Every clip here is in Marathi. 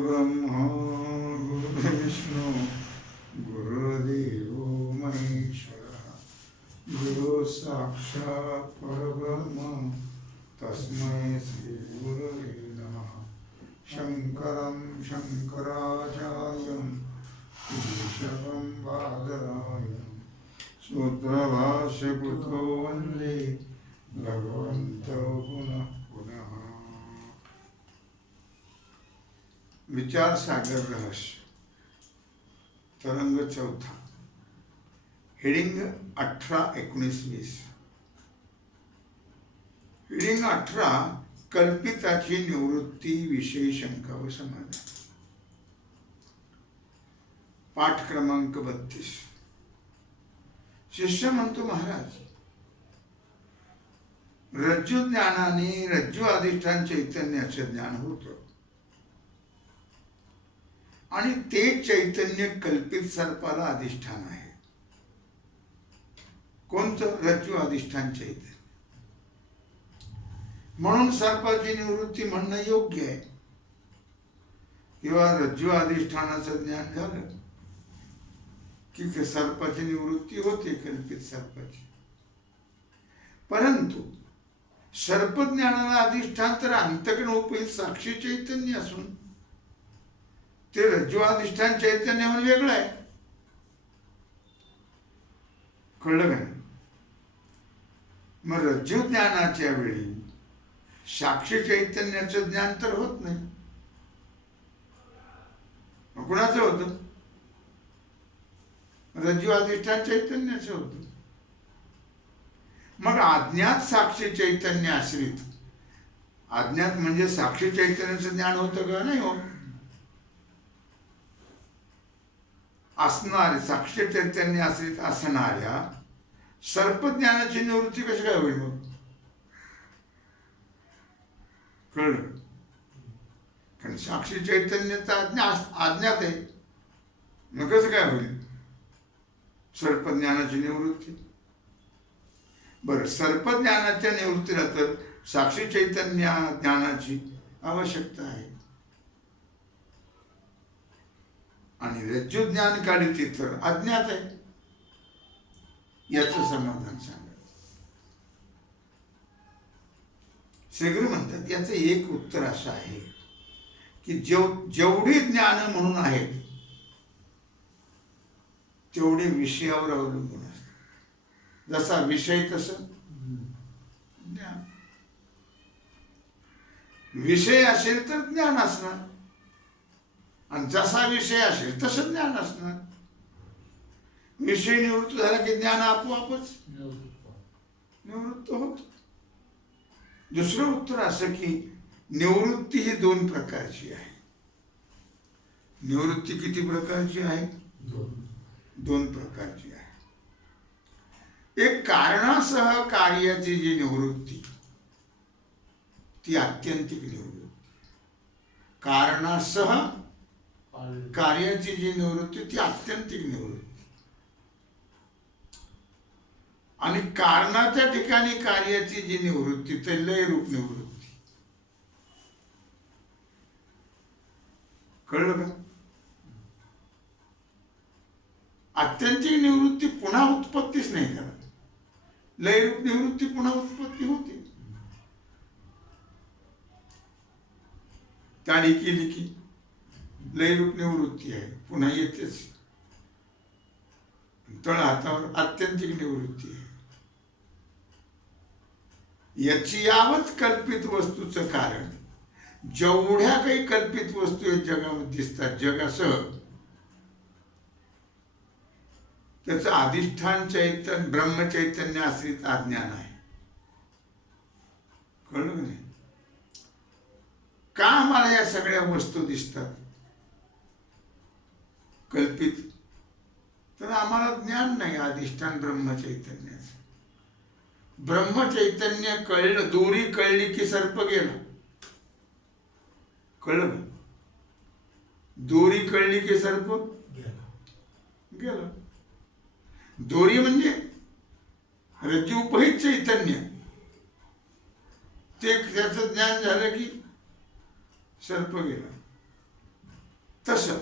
गुरुर्ब्रह्मा गुरुर्विष्णू गुरुर्देव महेश्वरः गुरु साक्षात् परब्रह्म तस्मै श्री गुरवे नमः। शंकरं शंकराचार्यं केशवं बादरायणं सूत्रभाष्यकृतो वन्दे भगवन्तौ पुनः पुनः। विचार सागर रहस्य तरंग चौथा, हेडिंग 18-19-20। हेडिंग 18 कल्पिताची निवृत्ती विषयी शंका व समाधान। पाठ क्रमांक 32। शिष्य म्हणतो, महाराज, रज्जू ज्ञानाने रज्जू अधिष्ठान चैतन्याचे ज्ञान होतं आणि ते चैतन्य कल्पित सर्पाला अधिष्ठान आहे। कोणतं? रज्जू अधिष्ठान चैतन्य। म्हणून सर्पाची निवृत्ती म्हणणं योग्य आहे, किंवा रज्जू अधिष्ठानाचं ज्ञान झालं की सर्पाची निवृत्ती होते, कल्पित सर्पाची। परंतु सर्पज्ञानाला अधिष्ठान तर अंतःकरण उपहित साक्षी चैतन्य असून ते रज्जू अधिष्ठान चैतन्य म्हणून वेगळं आहे। कळलं का? मग रज्जू ज्ञानाच्या वेळी साक्षी चैतन्याचं ज्ञान तर होत नाही, मग कुणाचं होतं? रज्जू अधिष्ठान चैतन्याचं होतं। मग अज्ञात साक्षी चैतन्य आश्रित, अज्ञात म्हणजे साक्षी चैतन्याचं ज्ञान होतं का? नाही हो। असणारे साक्षी चैतन्य आश्रित असणाऱ्या सर्पज्ञानाची निवृत्ती कशी काय होईल? मग कळलं? कारण साक्षी चैतन्याचा अज्ञात आहे, मग कसं काय होईल सर्पज्ञानाची निवृत्ती? बरं, सर्पज्ञानाच्या निवृत्तीला तर साक्षी चैतन्य ज्ञानाची आवश्यकता आहे, आणि रज्जू ज्ञान काढते तर अज्ञात आहे। याचं समाधान सांगा। श्रीगुरु म्हणतात, याचं एक उत्तर असं आहे की जेवढी ज्ञान म्हणून आहेत तेवढे विषयावर अवलंबून असतात। जसा विषय तसं ज्ञान। विषय असेल तर ज्ञान असणार, आणि जसा विषय असेल तसं ज्ञान असणार। विषय निवृत्त झाला की ज्ञान आपोआपच निवृत्त होत। दुसरं उत्तर असं की निवृत्ती ही दोन प्रकारची आहे। निवृत्ती किती प्रकारची आहे? दोन प्रकारची आहे। एक कारणासह कार्याची जी निवृत्ती, ती आत्यंतिक निवृत्ती। कारणासह कार्याची जी निवृत्ती ती आत्यंतिक निवृत्ती, आणि कारणाच्या ठिकाणी कार्याची जी निवृत्ती ते लयरूप निवृत्ती। कळलं का? आत्यंतिक निवृत्ती पुन्हा उत्पत्तीच नाही करत, लयरूप निवृत्ती पुन्हा उत्पत्ती होते। ताडी केली की लयरूप निवृत्ती आहे, पुन्हा येतेच। तळ हातावर आत्यंतिक निवृत्ती आहे। याची यावत कल्पित वस्तूचं कारण, जेवढ्या काही कल्पित वस्तू जगामध्ये दिसतात जगासह, त्याचं अधिष्ठान चैतन्य ब्रह्मचैतन्य आश्रित अज्ञान आहे। कळलं नाही? का आम्हाला या सगळ्या वस्तू दिसतात कल्पित? तर आम्हाला ज्ञान नाही अधिष्ठान ब्रह्मचैतन्याचं। ब्रह्मचैतन्य कळलं, दोरी कळली की सर्प गेला। कळलं? दोरी कळली की सर्प गेला। दोरी म्हणजे रज्जू उपहित चैतन्य, ते त्याचं ज्ञान झालं की सर्प गेला। तसं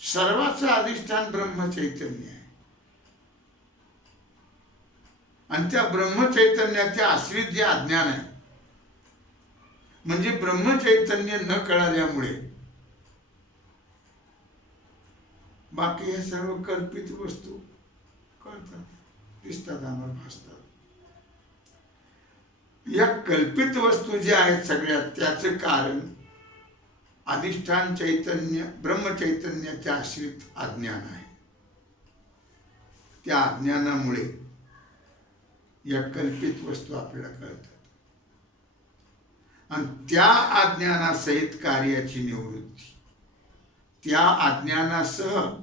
सर्वाचं अधिष्ठान ब्रह्मचैतन्य आहे आणि त्या ब्रह्मचैतन्याच्या आश्रित जे अज्ञान आहे म्हणजे ब्रह्मचैतन्य न कळाल्यामुळे बाकी हे सर्व कल्पित वस्तू कळतात, दिसतात, आम्हाला भासतात. या कल्पित वस्तू ज्या आहेत सगळ्या त्याचं कारण अधिष्ठान चैतन्य ब्रह्मचैतन्याच्या आश्रित अज्ञान आहे. त्या अज्ञानामुळे या कल्पित वस्तू आपल्याला कळतात आणि त्या अज्ञानासहित कार्याची निवृत्ती, त्या अज्ञानासह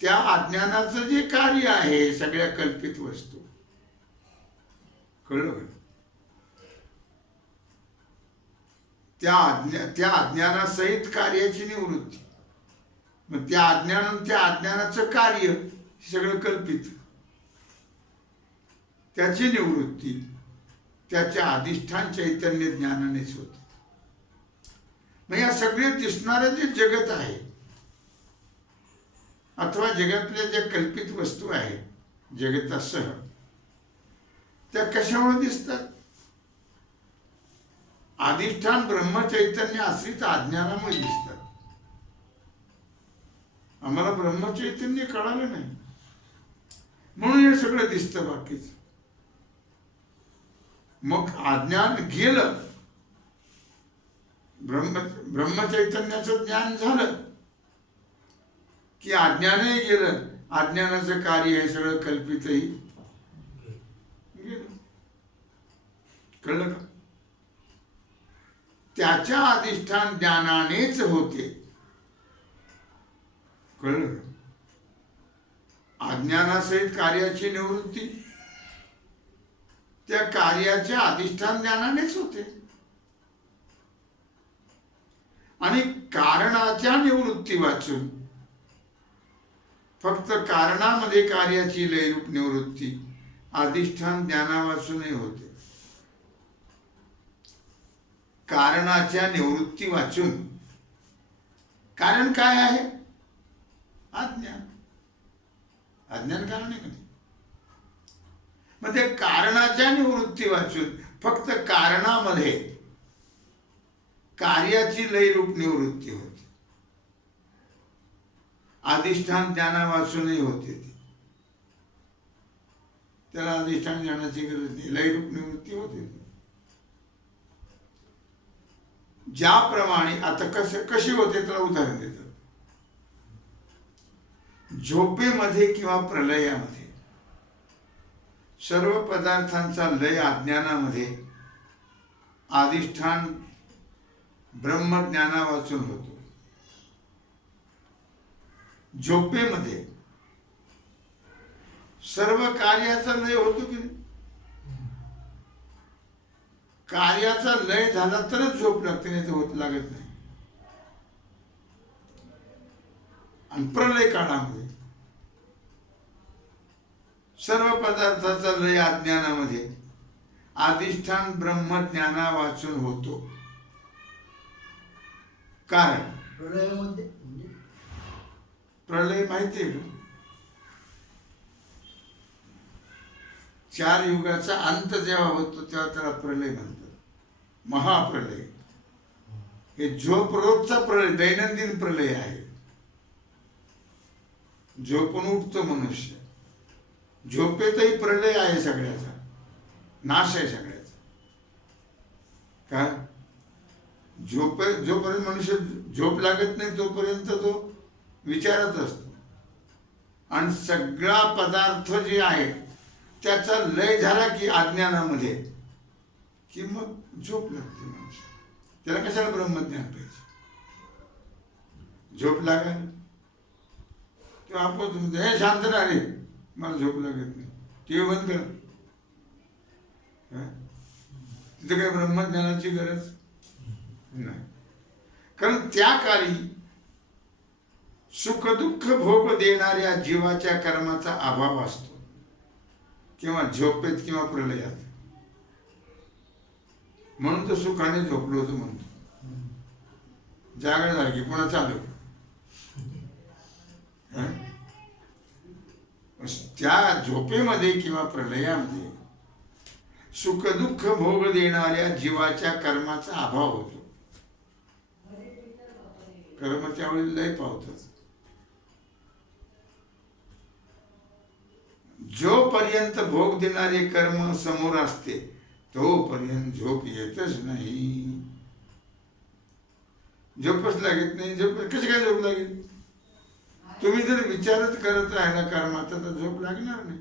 त्या अज्ञानाचं जे कार्य आहे सगळ्या कल्पित वस्तू, कळलं? त्या अज्ञानासहित कार्याची निवृत्ती. मग त्या अज्ञानाचं कार्य सगळं कल्पित, त्याची निवृत्ती त्याच्या अधिष्ठान चैतन्य ज्ञानानेच होते. मग या सगळे दिसणारे जे जगत आहे अथवा जगातल्या ज्या कल्पित वस्तू आहेत जगतासह त्या कशामुळे दिसतात? अधिष्ठान ब्रह्मचैतन्य आश्रित अज्ञानामुळे दिसतात. आम्हाला ब्रह्मचैतन्य कळालं नाही म्हणून हे सगळं दिसतं बाकीच. मग अज्ञान गेलं, ब्रह्मचैतन्याचं ज्ञान झालं की अज्ञानही गेलं, अज्ञानाचं कार्य हे सगळं कल्पितही गेलं. कळलं का? त्याच्या अधिष्ठान ज्ञानानेच होते. कळलं? अज्ञानासहित कार्याची निवृत्ती त्या कार्याच्या अधिष्ठान ज्ञानानेच होते आणि कारणाच्या निवृत्ती वाचून फक्त कारणामध्ये कार्याची लयरूप निवृत्ती अधिष्ठान ज्ञाना वाचूनही होते. कारणाच्या निवृत्ती वाचून, कारण काय आहे? अज्ञान. अज्ञान कारण आहे का? मग ते कारणाच्या निवृत्ती वाचून फक्त कारणामध्ये कार्याची लयरूप निवृत्ती होते. अधिष्ठान ज्ञाना वाचूनही होते ती. त्याला अधिष्ठान ज्ञानाची गरज नाही, लयरूप निवृत्ती होते. ज्याप्रमाणे आता कशी होते त्याला उदाहरण देतो. झोपेमध्ये किंवा प्रलयामध्ये सर्व पदार्थांचा लय अज्ञानामध्ये अधिष्ठान ब्रह्मज्ञाना वाचून होतो. झोपेमध्ये सर्व कार्याचा लय होतो की नाही? कार्याचा लय झाला तरच झोप लागते, नाही तर होत लागत नाही. आणि प्रलय काळामध्ये सर्व पदार्थाचा लय अज्ञानामध्ये अधिष्ठान ब्रह्मज्ञाना वाचून होतो. कारण प्रलयामध्ये प्रलय माहिती आहे का? 4 युगाचा अंत जेव्हा होतो तेव्हा त्याला प्रलय म्हणतात, महाप्रलय. हे झोप रोजचा प्रलय, दैनंदिन प्रलय आहे. झोपून उठतो मनुष्य, झोपेतही प्रलय आहे, सगळ्याचा नाश आहे सगळ्याचा. का? जोपर्यंत मनुष्य झोप लागत नाही तोपर्यंत तो विचारत असतो आणि सगळा पदार्थ जे आहे त्याचा लय झाला की अज्ञानामध्ये की मग झोप लागते मनुष्य. त्याला कशाला ब्रह्मज्ञान पाहिजे? झोप लागायला तेव्हा आपण तुमचं हे शांत ना रे, मला झोप लागत नाही, टीव्ही बंद कर. तिथं काही ब्रह्मज्ञानाची गरज नाही. कारण त्या काळी सुख दुःख भोग देणाऱ्या जीवाच्या कर्माचा अभाव असतो, किंवा झोपेत किंवा प्रलयात. म्हणून तो सुखाने झोपलो होतो म्हणतो. जागा झाली पुन्हा चालू हं? त्या झोपेमध्ये किंवा प्रलयामध्ये सुखदुःख भोग देणाऱ्या जीवाच्या कर्माचा अभाव होतो. कर्म त्यावेळी लय पावतात. जोपर्यंत भोग देणारे कर्म समोर असते तोपर्यंत झोप येतच नाही. झोपच लागत नाही. झोप कशी काय झोप लागेल? तुम्ही जर विचारच करत राहिला कर्माचा तर झोप लागणार नाही.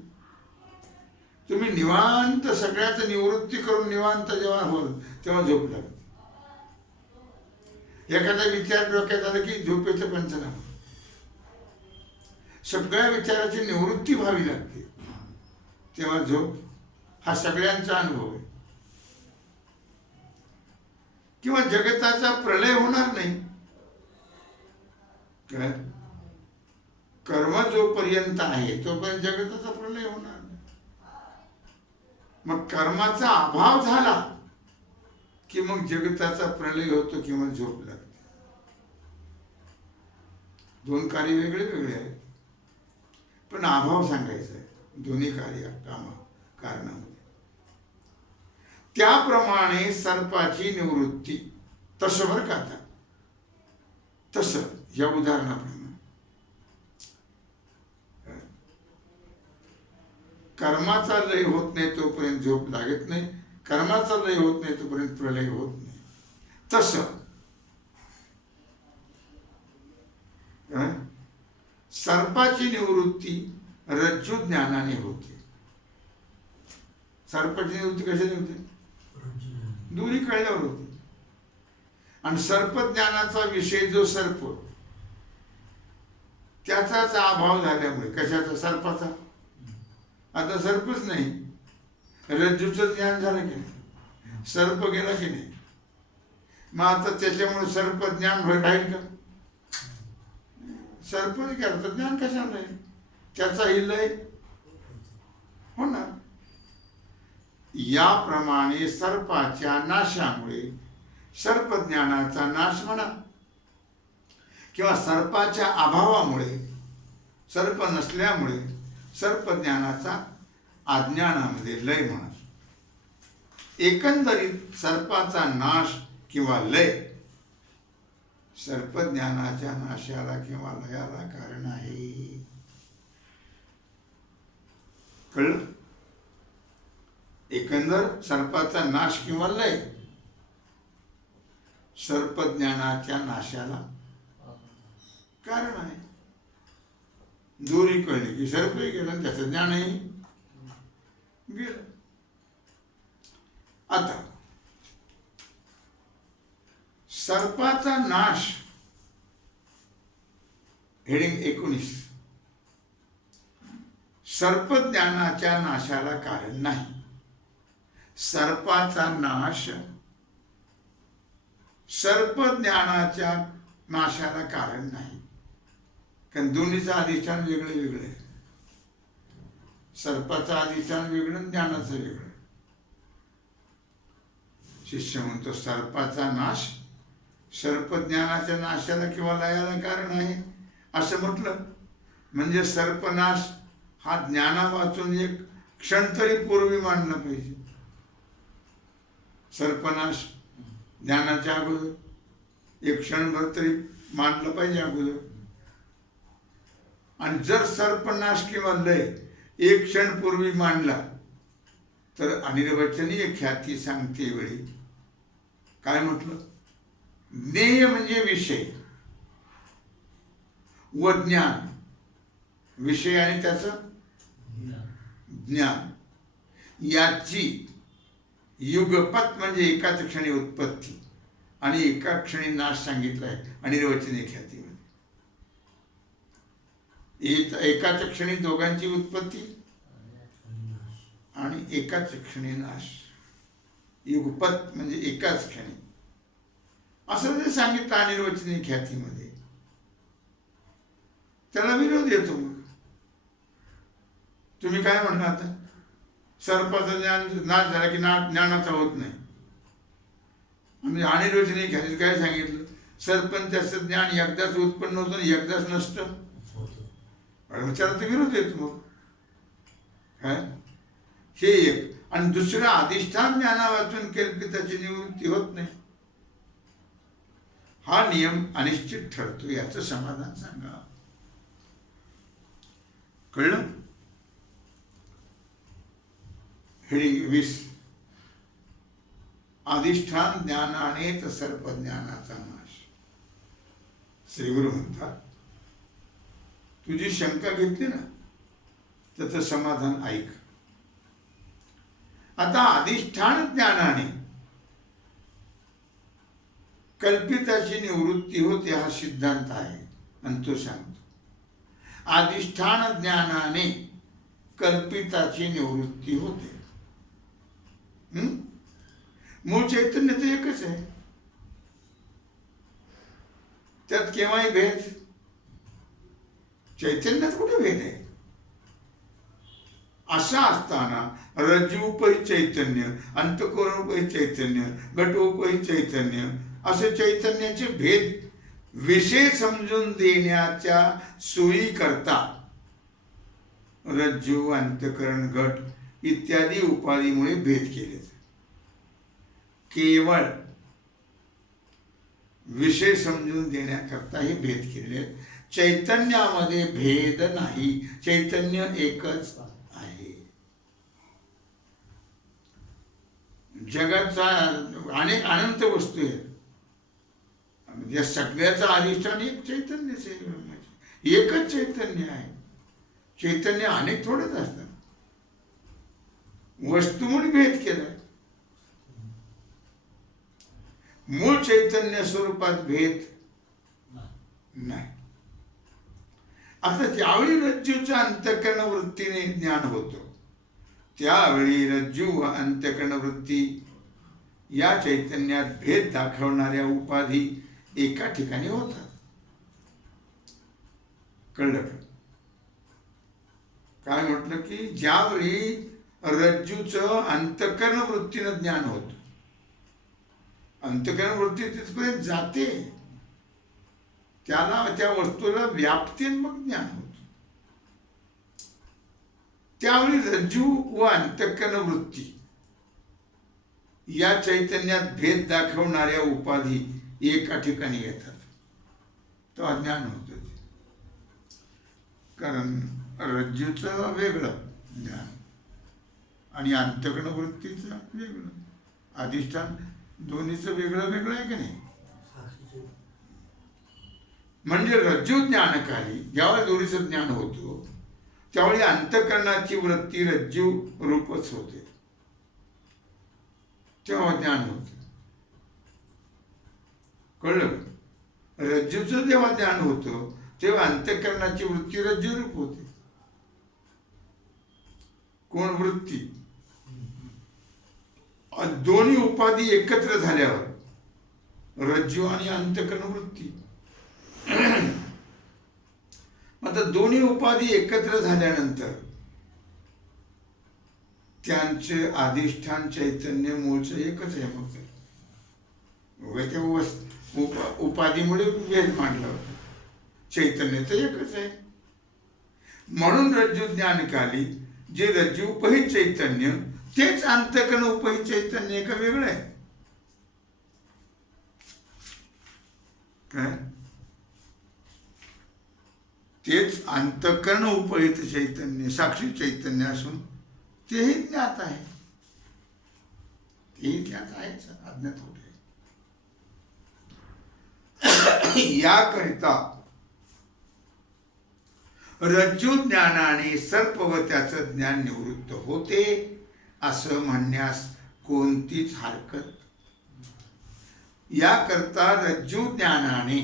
तुम्ही निवांत सगळ्याच निवृत्ती करून निवांत जेव्हा होल तेव्हा झोप लागते. एखादा विचार डोक्यात आला की झोपेचं पंचनामा. सगळ्या विचाराची निवृत्ती व्हावी लागते तेव्हा झोप. हा सगळ्यांचा अनुभव आहे. किंवा जगताचा प्रलय होणार नाही. काय कर्म जोपर्यंत आहे तोपर्यंत जगताचा प्रलय होणार नाही. मग कर्माचा अभाव झाला की मग जगताचा प्रलय होतो किंवा झोप लागते. दोन कार्य वेगळे वेगळे आहेत पण अभाव सांगायचा आहे दोन्ही कार्य कारणामध्ये. त्याप्रमाणे सर्पाची निवृत्ती तसं बरं का आता तसं या उदाहरणाप्रमाणे कर्माचा लय होत नाही तोपर्यंत झोप लागत नाही. कर्माचा लय होत नाही तोपर्यंत प्रलय होत नाही. तसं सर्पाची निवृत्ती रज्जू ज्ञानाने होते. सर्पाची निवृत्ती कशाने होते? दोन्ही कळल्यावर होते. आणि सर्पज्ञानाचा विषय जो सर्प त्याचाच अभाव झाल्यामुळे कशाचा? सर्पाचा. आता सर्पच नाही. रज्जूचं ज्ञान झालं की नाही? सर्प गेला की नाही? मग आता त्याच्यामुळे सर्प ज्ञान राहील का? सर्पच गेला तर ज्ञान कशाला राहील? त्याचाही लय होणार. याप्रमाणे सर्पाच्या नाशामुळे सर्पज्ञानाचा नाश म्हणा किंवा सर्पाच्या अभावामुळे सर्प नसल्यामुळे सर्पज्ञानाचा अज्ञानामध्ये लय म्हणा. एकंदरीत सर्पाचा नाश किंवा लय सर्पज्ञानाच्या नाशाला किंवा लयाला कारण आहे. कळलं? एकंदर सर्पाचा नाश किंवा लय सर्पज्ञानाच्या नाशाला कारण आहे. दोरी कळली की सर्पही गेलं त्याचं ज्ञानही गेलं. आता सर्पाचा नाश हेडिंग 19 सर्पज्ञानाच्या नाशाला कारण नाही. सर्पाचा नाश सर्पज्ञानाच्या नाशाला कारण नाही. कारण दोन्हीचं अधिष्ठान वेगळं वेगळं आहे. सर्पाचं अधिष्ठान वेगळं, ज्ञानाचं वेगळं. शिष्य म्हणतो सर्पाचा नाश सर्पज्ञानाच्या नाशाला किंवा लयाला कारण आहे असं म्हटलं म्हणजे सर्पनाश हा ज्ञाना वाचून एक क्षण तरी पूर्वी मांडला पाहिजे. सर्पनाश ज्ञानाच्या अगोदर एक क्षणभर तरी मांडलं पाहिजे अगोदर. आणि जर सर्पनाश किंवा लय एक क्षण पूर्वी मांडला तर अनिर्वचनीय ख्याती सांगते वेळी काय म्हटलं? ज्ञेय म्हणजे विषय व ज्ञान. विषय आणि त्याचं ज्ञान याची युगपत म्हणजे एकाच क्षणी उत्पत्ती आणि एका क्षणी नाश सांगितला आहे अनिर्वचनीय ख्यातीमध्ये. एकाच क्षणी दोघांची उत्पत्ती आणि एकाच क्षणी नाश. युगपत म्हणजे एकाच क्षणी असं जे सांगितलं अनिर्वचनीय ख्यातीमध्ये त्याला विरोध येतो. मग तुम्ही काय म्हणता? आता सर्पाचं ज्ञान नाश झाला की ज्ञानाचा होत नाही. म्हणजे अनिर्वचनीय ख्यातीत काय सांगितलं? सर्पन त्याचं ज्ञान एकदाच उत्पन्न होतं आणि एकदाच नसतं. विचाराचा विरोध येतो मग काय. हे एक. आणि दुसरं, अधिष्ठान ज्ञानावाचून कल्पिताची निवृत्ती होत नाही. हा नियम अनिश्चित ठरतो, याचं समाधान सांगा. कळलं. हेडिंग 20. अधिष्ठान ज्ञानानेच सर्प ज्ञानाचा नाश. श्रीगुरु म्हणतात, तुझी शंका घेतली ना, त्याचं समाधान ऐक. आता अधिष्ठान ज्ञानाने कल्पिताची निवृत्ती होते हा सिद्धांत आहे, आणि तो सांगतो अधिष्ठान ज्ञानाने कल्पिताची निवृत्ती होते. मूळ चैतन्य तर एकच आहे, त्यात केव्हाही भेद. चैतन्यात कुठे भेद आहे. असं असताना रज्जूपही चैतन्य, अंतःकरणोपही चैतन्य, घटोपही चैतन्य, असे चैतन्याचे भेद विषय समजून देण्याच्या सोयी करता रज्जू, अंतःकरण, घट इत्यादी उपाधीमुळे भेद केले. केवळ विषय समजून देण्याकरता हे भेद केले. चैतन्यामध्ये भेद नाही, चैतन्य एकच आहे. जगाचा अनेक अनंत वस्तू आहेत, या सगळ्याचं अधिष्ठान एक चैतन्यच आहे, एकच चैतन्य आहे. चैतन्य अनेक थोडेच असतात. वस्तू म्हणून भेद केलाय. मूळ चैतन्य स्वरूपात भेद नाही. आता ज्यावेळी रज्जूचं अंतःकरण वृत्तीने ज्ञान होतं, त्यावेळी रज्जू व अंतःकरण वृत्ती या चैतन्यात भेद दाखवणाऱ्या उपाधी एका ठिकाणी होतात. कळलं का? काय म्हटलं की ज्यावेळी रज्जूचं अंतःकरण वृत्तीनं ज्ञान होतं, अंतःकरण वृत्ती तिथपर्यंत जाते, त्याला त्या वस्तूला व्याप्तीन मग ज्ञान होत. त्यावेळी रज्जू व अंतःकरण वृत्ती या चैतन्यात भेद दाखवणाऱ्या उपाधी एका ठिकाणी येतात, तो अज्ञान होत. कारण रज्जूचं वेगळं ज्ञान आणि अंतःकरण वृत्तीचं वेगळं, अधिष्ठान दोन्हीचं वेगळं वेगळं आहे की नाही. म्हणजे रज्जू ज्ञानकाली ज्यावेळी दोन्हीचं ज्ञान होतो, त्यावेळी अंतःकरणाची वृत्ती रज्जू रूपच होते, तेव्हा ज्ञान होते. कळलं. रज्जूचं जेव्हा ज्ञान होतं तेव्हा अंतःकरणाची वृत्ती रज्जू रूप होते. कोण वृत्ती? दोन्ही उपाधी एकत्र झाल्यावर रज्जू आणि अंतःकरण वृत्ती. आता दोन्ही उपाधी एकत्र झाल्यानंतर त्यांचे अधिष्ठान चैतन्य मूळचं एकच आहे. मग ते उपाधीमुळे भेद मांडला होता, चैतन्य तर एकच आहे. म्हणून रज्जू ज्ञानकाली जे रज्जू उपहित चैतन्य तेच अंतःकरण उपहित चैतन्य का वेगळं आहे काय. तेच अंतःकरण उपहित चैतन्य साक्षी चैतन्य असून तेही ज्ञात आहे, तेही ज्ञात आहेच, अज्ञात कुठे. याकरिता रज्जू ज्ञानाने सर्प व त्याचं ज्ञान निवृत्त होते असं म्हणण्यास कोणतीच हरकत. याकरता रज्जू ज्ञानाने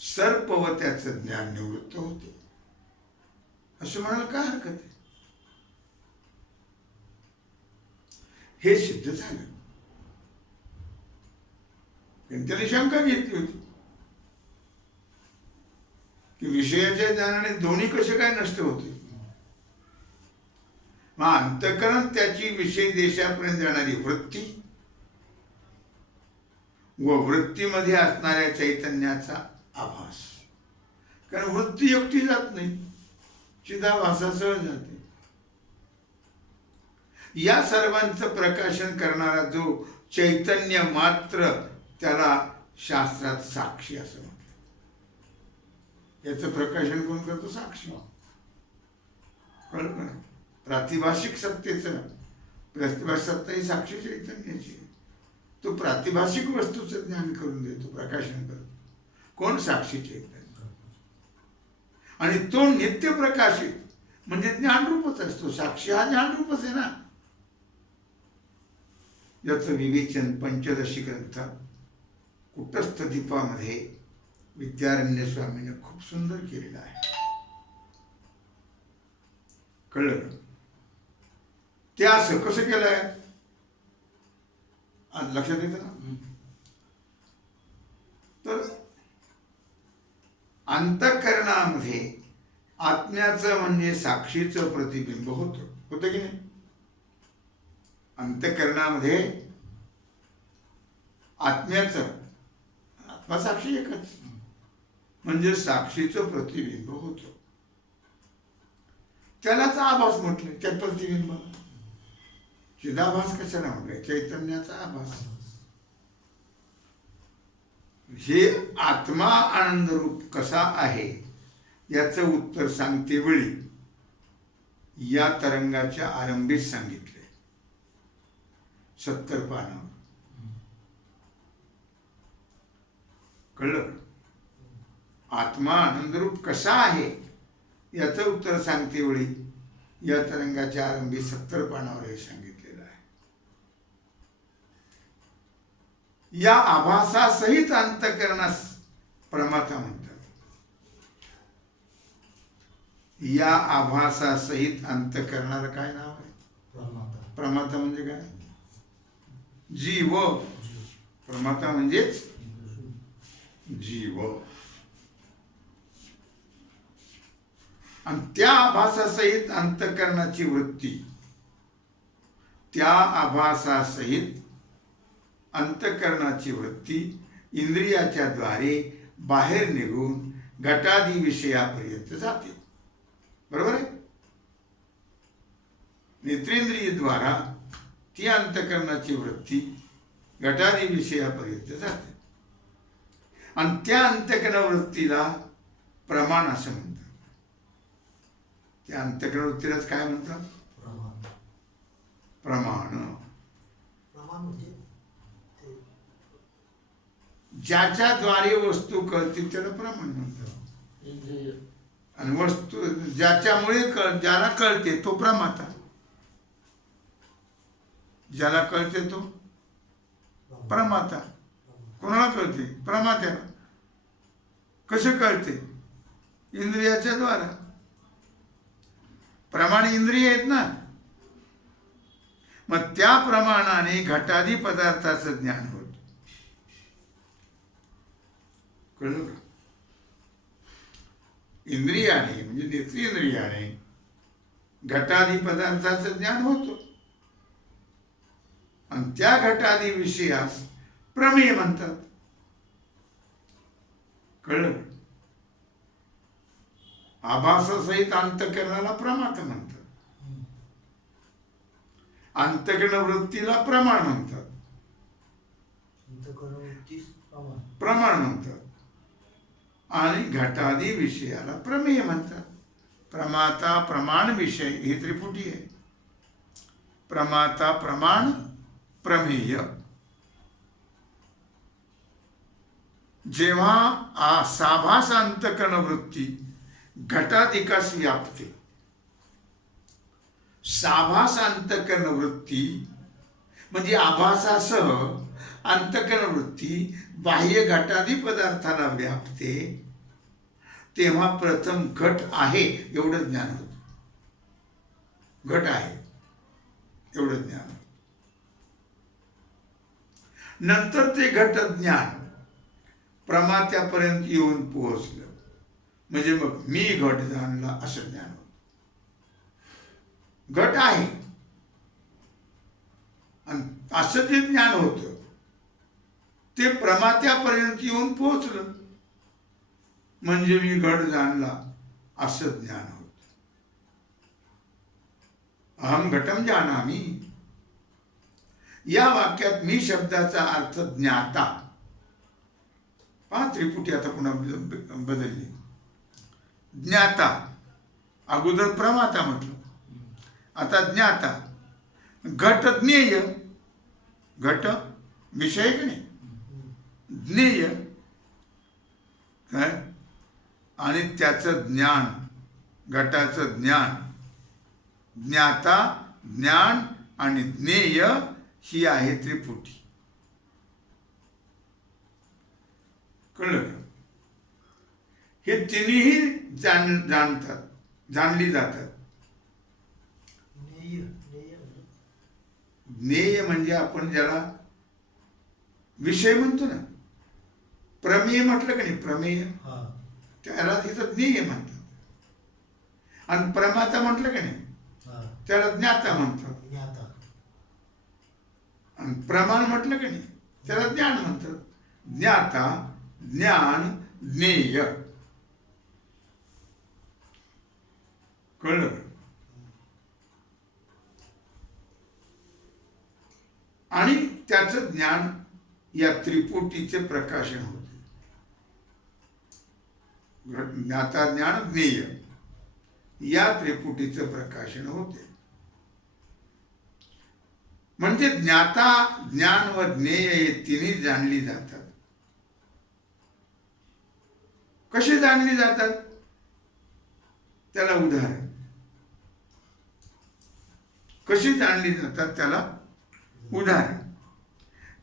सर्प व त्याचं ज्ञान निवृत्त होते असं म्हणायला काय हरकत आहे. हे सिद्ध झालं. त्याने शंका घेतली होती की विषयाच्या ज्ञानाने दोन्ही कसे काय नष्ट होते. मग अंतःकरण त्याची विषय देशापर्यंत जाणारी वृत्ती व वृत्तीमध्ये असणाऱ्या चैतन्याचा आभास. कारण वृत्ती एकटी जात नाही, चिदाभासासह जाते. या सर्वांचं प्रकाशन करणारा जो चैतन्य मात्र, त्याला शास्त्रात साक्षी असं म्हणतात. याचं प्रकाशन कोण करतो? साक्षी. कळलं ना? प्रातिभाषिक सत्तेचं, प्रातिभाषिक सत्ता ही साक्षी चैतन्याची. तो प्रातिभाषिक वस्तूचं ज्ञान करून देतो, प्रकाशन करतो. कोण? साक्षी चैतन्य. आणि तो नित्य प्रकाशित म्हणजे ज्ञानरूपच असतो. साक्षी हा ज्ञानरूपच आहे ना. याचं विवेचन पंचदशी ग्रंथ कुटस्थ दीपामध्ये विद्यारण्य स्वामीने खूप सुंदर केलेलं आहे. कळलं? ते असं कसं केलंय लक्षात येतं ना. तर अंतःकरणामध्ये आत्म्याचं म्हणजे साक्षीचं प्रतिबिंब होतं की नाही? अंतःकरणामध्ये आत्म्याचं, आत्मा साक्षी एकच म्हणजे साक्षीचं प्रतिबिंब होतं. त्यालाच आभास म्हटलं. त्या प्रतिबिंब चिदाभास कशाला म्हटलंय? चैतन्याचा आभास. हे आत्मा आनंद रूप कसा आहे याचं उत्तर सांगते वेळी या तरंगाच्या आरंभीत सांगितले 70 पानावर. कळलं? आत्मा आनंदरूप कसा आहे याचं उत्तर सांगते वेळी या तरंगाच्या आरंभी 70 पानावर हे सांगितलेलं आहे. या आभासासहित अंतःकरणास प्रमाता म्हणतात. या आभासासहित अंतःकरणाला काय नाव आहे? प्रमाता. प्रमाता म्हणजे काय? जीव. प्रमाता म्हणजेच जीव. आणि त्या आभासासहित अंतःकरणाची वृत्ती, त्या आभासासहित अंतःकरणाची वृत्ती इंद्रियाच्या द्वारे बाहेर निघून घटादी विषयापर्यंत जाते. बरोबर आहे? नेत्रेंद्रिय द्वारा ती अंतःकरणाची वृत्ती घटादी विषयापर्यंत जाते. आणि त्या अंतःकरण वृत्तीला प्रमाण असं म्हणतात. त्या अंतःकरण वृत्तीलाच काय म्हणतात? प्रमाण. ज्याच्याद्वारे वस्तू कळते त्याला प्रमाण म्हणतात. आणि वस्तू ज्याच्यामुळे ज्याला कळते तो प्रमाता. ज्याला कळते तो प्रमाता. कोणाला कळते? प्रमात्याला. कसे कळते? इंद्रियाच्या द्वारा. प्रमाण इंद्रिय आहेत ना. मग त्या प्रमाणाने घटादी पदार्थाचं ज्ञान होत. कळलं का? इंद्रियाने म्हणजे नेत्रेंद्रियाने घटादी पदार्थाचं ज्ञान होतं. आणि त्या घटादी विषयास प्रमेय म्हणतात. कळलं? आभासासहित अंतःकरणाला प्रमाता म्हणतात. अंतःकरण वृत्तीला प्रमाण म्हणतात. प्रमाण म्हणतात. आणि घटादी विषयाला प्रमेय म्हणतात. प्रमाता प्रमाण विषय ही त्रिपुटी आहे. प्रमाता प्रमाण प्रमेय. जेव्हा साभास अंतःकरण वृत्ती घटाधिकास व्यापते. साभास अंतःकरण वृत्ती म्हणजे आभासासह अंतःकरण वृत्ती बाह्य घटादी पदार्थाला व्यापते. तेव्हा प्रथम घट आहे एवढं ज्ञान होतं. घट आहे एवढं ज्ञान. नंतर ते घट ज्ञान प्रमात्यापर्यंत येऊन पोहोचलं म्हणजे मग मी घट जाणला असं ज्ञान होतं. घट आहे आणि असं जे ज्ञान होतं ते प्रमात्यापर्यंत येऊन पोहोचलं म्हणजे मी घट जाणला असं ज्ञान होतं. अहम घटम जानामि या वाक्यात मी शब्दाचा अर्थ ज्ञाता, पहा त्रिपुटी आता पुन्हा बदलली. ज्ञाता, अगोदर प्रमाता म्हटलं, आता ज्ञाता. घट ज्ञेय, घट विषय की नाही, ज्ञेय काय, आणि त्याचं ज्ञान, घटाचं ज्ञान. ज्ञाता, ज्ञान आणि ज्ञेय ही आहे त्रिपुटी. कळलं का? हे तिन्ही जाणतात, जाणली जातात. ज्ञेय म्हणजे आपण ज्याला विषय म्हणतो ना, प्रमेय म्हटलं का नाही, प्रमेय त्याला तिथं ज्ञेय म्हणतात. आणि प्रमाता म्हटलं का नाही त्याला ज्ञाता म्हणतात. आणि प्रमाण म्हटलं का नाही त्याला ज्ञान म्हणतात. ज्ञाता, ज्ञान, ज्ञेय. कळलं? आणि त्याचं ज्ञान या त्रिपुटीचे प्रकाशन होते. ज्ञाता, ज्ञान, ज्ञेय या त्रिपुटीचं प्रकाशन होते. म्हणजे ज्ञाता, ज्ञान व ज्ञेय हे तिन्ही जाणली जातात. कशी जाणली जातात त्याला उदाहरण. कशी जाणली जातात त्याला उदाहरण.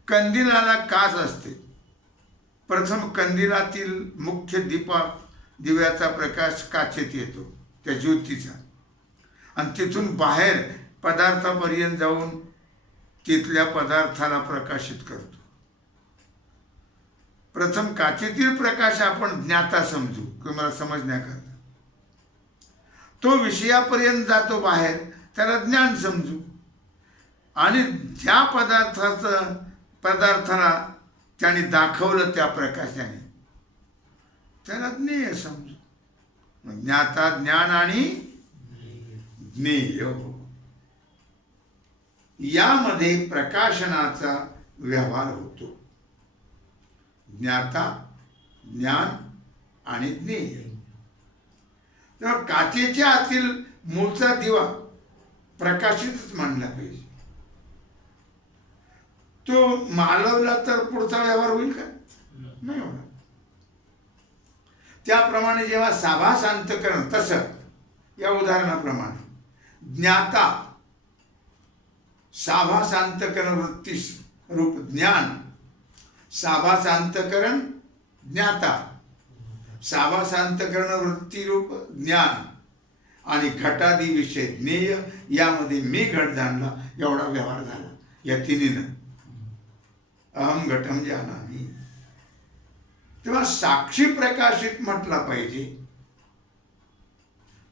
कंदिलाला काच असते. प्रथम कंदिलातील मुख्य दिव्याचा प्रकाश काचेत येतो, त्या ज्योतीचा, आणि तिथून बाहेर पदार्थापर्यंत जाऊन तिथल्या पदार्थाला प्रकाशित करतो. प्रथम काचेतील प्रकाश आपण ज्ञाता समजू, तुम्हाला समजण्याकरता. तो विषयापर्यंत जातो बाहेर, त्याला ज्ञान समजू. आणि ज्या पदार्थाला त्याने दाखवलं त्या प्रकाशाने त्याला ज्ञेय समजू. ज्ञाता, ज्ञान आणि ज्ञेय यामध्ये प्रकाशनाचा व्यवहार होतो. ज्ञाता, ज्ञान आणि ज्ञेय. तेव्हा काचेच्या आतील मूळचा दिवा प्रकाशितच मानला पाहिजे. तो मालवला तर पुढचा व्यवहार होईल का? नाही होणार. त्याप्रमाणे जेव्हा साभास अंतःकरण, तसं या उदाहरणाप्रमाणे ज्ञाता साभास अंतःकरण वृत्ती रूप ज्ञान, साभास अंतःकरण ज्ञाता, साभास अंतःकरण वृत्ती रूप ज्ञान आणि घटादी विषय ज्ञेय यामध्ये मी घट जाणला एवढा व्यवहार झाला या तिन्हीनं. अहम घटम जानामि. तेव्हा साक्षी प्रकाशित म्हटला पाहिजे.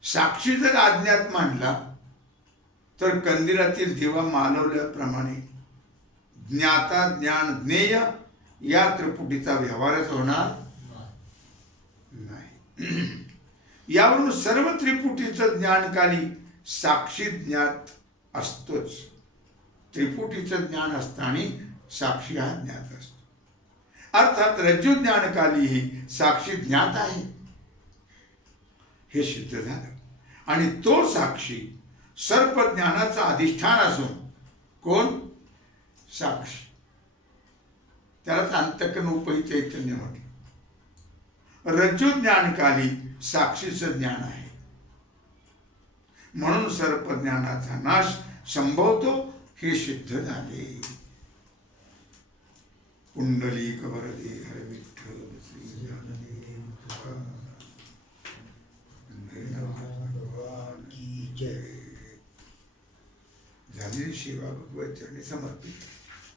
साक्षी जर अज्ञात मांडला तर कंदिलातील दिवा मालवल्याप्रमाणे ज्ञाता, ज्ञान, ज्ञेय या त्रिपुटीचा व्यवहारच होणार नाही. यावरून सर्व त्रिपुटीचं ज्ञानकाली साक्षी ज्ञात असतोच. त्रिपुटीचं ज्ञान असताना साक्षी हा ज्ञात असतो. अर्थात रज्जू ज्ञानकालीही साक्षी ज्ञात आहे हे सिद्ध झालं. आणि तो साक्षी सर्प ज्ञानाचा अधिष्ठान असून, कोण? साक्षी. त्यालाच अंतःकरण उपही चैतन्य म्हटलं. रज्जू ज्ञानकाली साक्षीचं ज्ञान आहे. म्हणून सर्प ज्ञानाचा नाश संभवतो हे सिद्ध झाले. पुंडलिक वरदे हर विठ्ठल श्री ज्ञानदेव भगवान की जय. झालेली सेवा भगवत चरणी समर्पित.